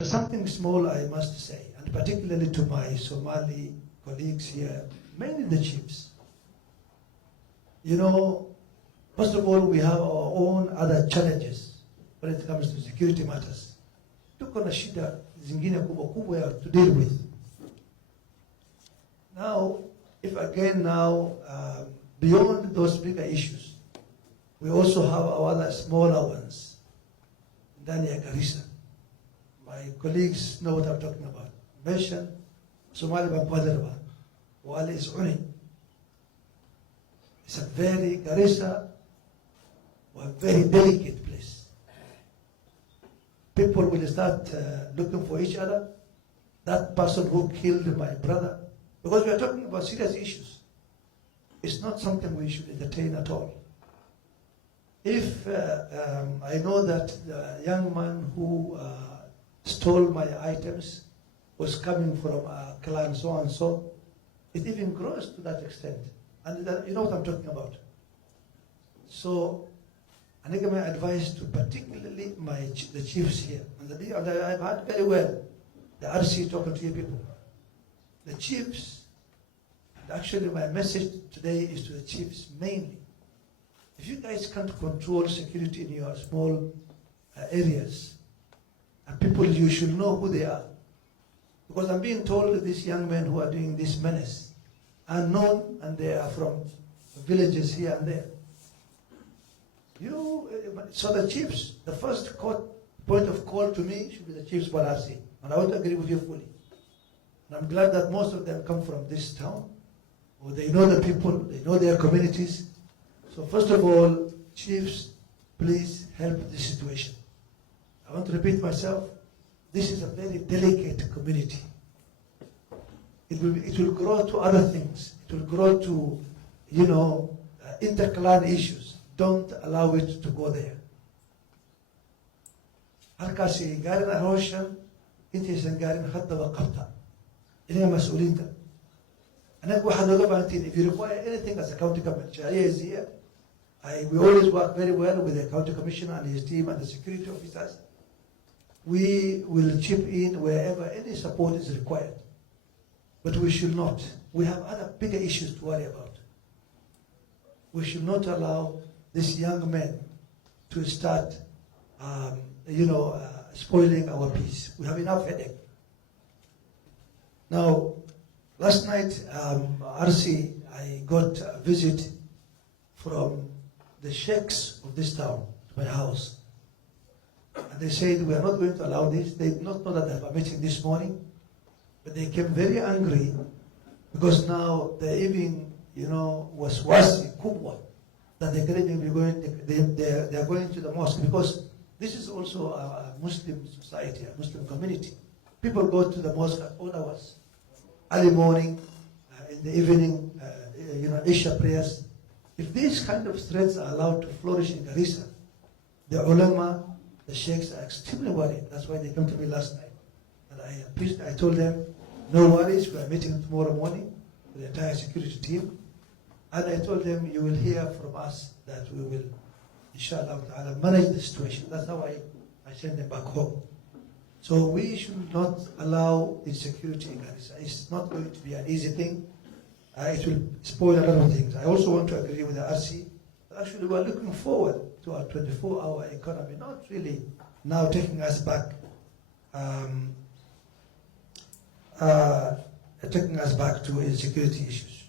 Something small I must say, and particularly to my Somali colleagues here, mainly the chiefs. You know, first of all, we have our own other challenges when it comes to security matters. Tuko na shida zingine kubwa kubwa to deal with. Now, if again beyond those bigger issues, we also have our other smaller ones ndani ya Garissa. My colleagues know what I'm talking about. Mention Somali Bampadarba, Wale is Uni. It's a Garissa, a very delicate place. People will start looking for each other. That person who killed my brother, because we are talking about serious issues. It's not something we should entertain at all. If I know that the young man who stole my items was coming from a clan so and so, it even grows to that extent. And you know what I'm talking about. So I think my advice to particularly the chiefs here, and I've had very well the RC talking to you people. The chiefs, actually my message today is to the chiefs mainly. If you guys can't control security in your small areas, and people, you should know who they are. Because I'm being told that these young men who are doing this menace are known, and they are from villages here and there. So the chiefs, the first point of call to me should be the chiefs Barasi. And I would agree with you fully. And I'm glad that most of them come from this town, or they know the people, they know their communities. So first of all, chiefs, please help this situation. I want to repeat myself. This is a very delicate community. It will grow to other things. It will grow to, inter-clan issues. Don't allow it to go there. Halkaasi gaarin hawshan intaysan gaarin hadda waa qabta. Inaga mas'uuliinta. Anaga waxaad oga baahantiin, if you require anything as a county government, Sharia is here. We always work very well with the county commissioner and his team and the security officers. We will chip in wherever any support is required. But we should not. We have other bigger issues to worry about. We should not allow these young men to start, spoiling our peace. We have enough headache. Now, last night, RC, I got a visit from the sheikhs of this town to my house. And they said, we are not going to allow this. They did not know that I have a meeting this morning. But they came very angry because now they even, waswasi kubwa, that they couldn't even be going, they are going to the mosque, because this is also a Muslim society, a Muslim community. People go to the mosque at all hours, early morning, in the evening, Isha prayers. If these kind of threats are allowed to flourish in Garissa, the ulama, the sheikhs are extremely worried. That's why they came to me last night. And I told them, no worries, we are meeting tomorrow morning with the entire security team. And I told them, you will hear from us that we will, inshallah, manage the situation. That's how I send them back home. So we should not allow insecurity in Garissa. It's not going to be an easy thing. It will spoil a lot of things. I also want to agree with the RC. Actually, we are looking forward to our 24-hour economy, not really now taking us back, to insecurity issues.